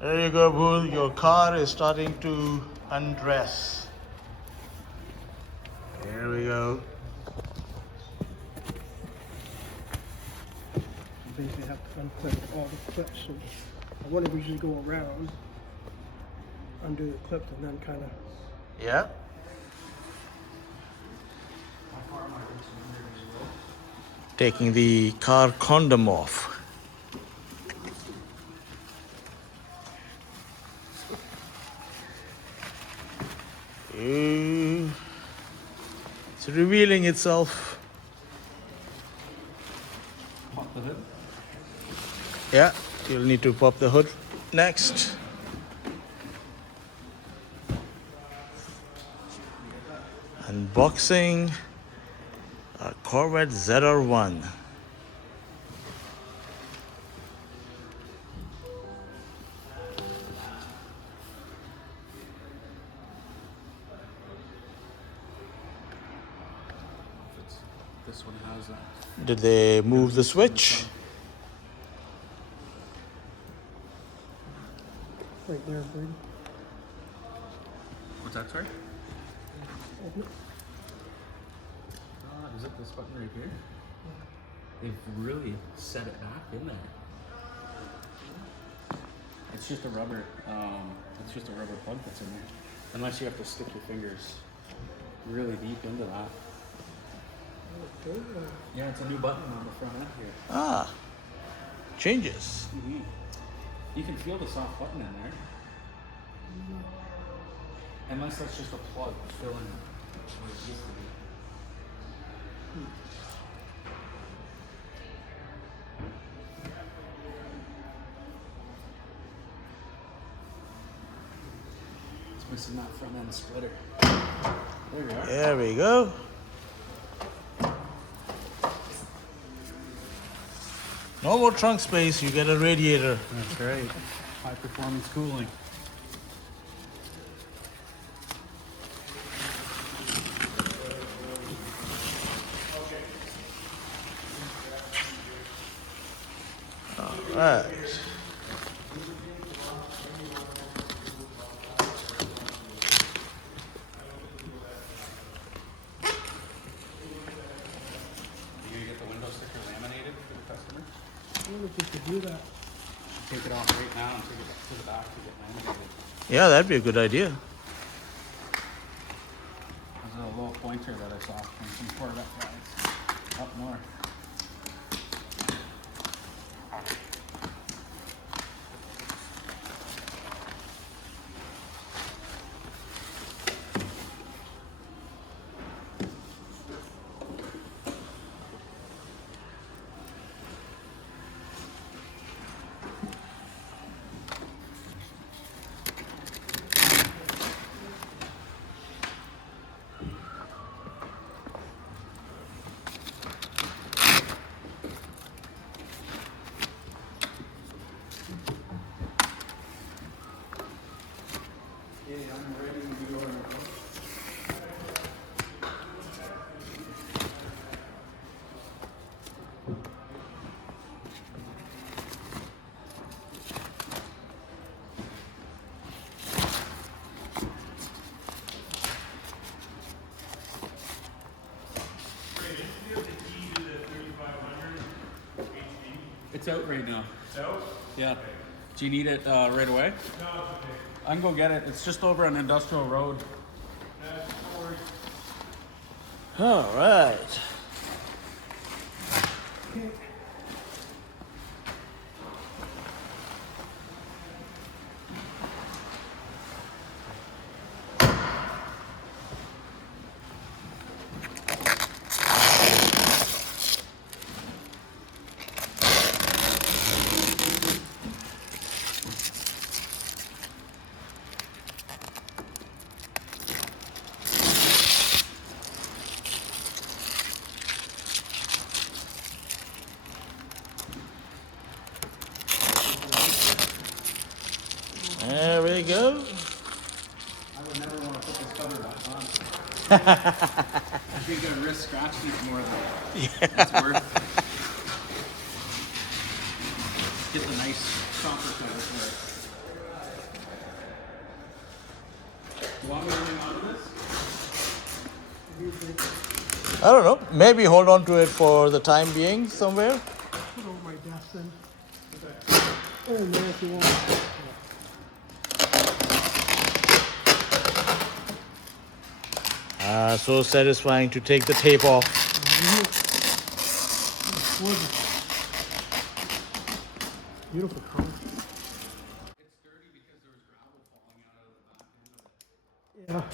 There you go, Boo. Your car is starting to undress. There we go. You basically have to unclip all the clips. So I want to usually go around, undo the clip, and then kind of. Yeah. Taking the car condom off. It's revealing itself. Pop the hood. Yeah, you'll need to pop the hood next. Unboxing a Corvette ZR1. This one has that. Did they move the switch? Right there, Brady. What's that, sorry? Is it this button right here? They've really set it back in there. It's just a rubber. It's just a rubber plug that's in there. Unless you have to stick your fingers really deep into that. Yeah, it's a new button on the front end here. Ah, changes. Mm-hmm. You can feel the soft button in there. Unless that's just a plug filling what it used to be. It's missing that front end splitter. There we are. There we go. No more trunk space, you get a radiator. That's right. High performance cooling. All right. You're gonna get the window sticker laminated for the customer? I wonder if you could do that. Take it off right now and take it to the back to get laminated. Yeah, that'd be a good idea. There's a little pointer that I saw from some Corvette guys up north. It's out right now. It's out? Yeah. Do you need it right away? No, it's okay. I can go get it. It's just over on Industrial Road. That's no worries. All right. There we go. I would never want to put this cover back on. I think I risk scratching it more than it's worth. get the nice softer cover for it. You want me to hang on to this? I don't know. Maybe hold on to it for the time being somewhere. Put over my desk then. Oh man, if you want. So satisfying to take the tape off. Beautiful color. It's dirty because there was gravel falling out of the back end of it. Yeah.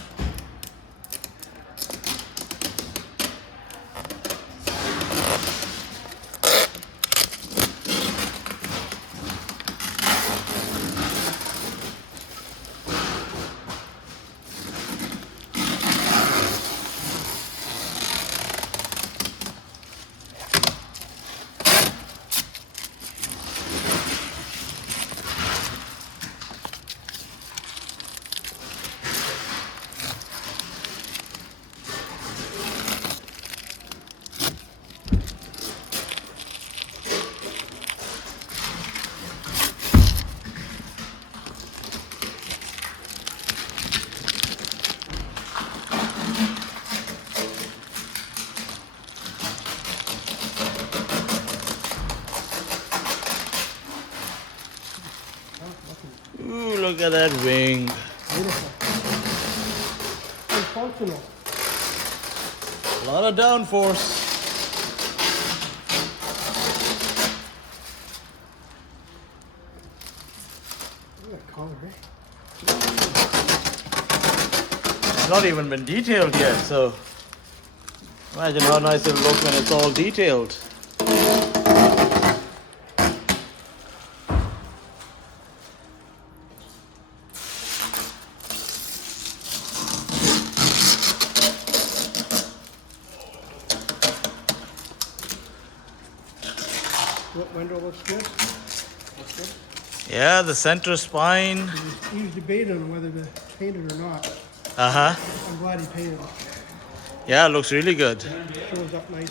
Ooh, look at that wing. Beautiful. And functional. A lot of downforce. Look at that color, eh? It's not even been detailed yet, so imagine how nice it'll look when it's all detailed. What window looks good? Looks good. Yeah, the center spine. He was debating on whether to paint it or not. Uh-huh. I'm glad he painted it. Yeah, it looks really good. Shows up nice.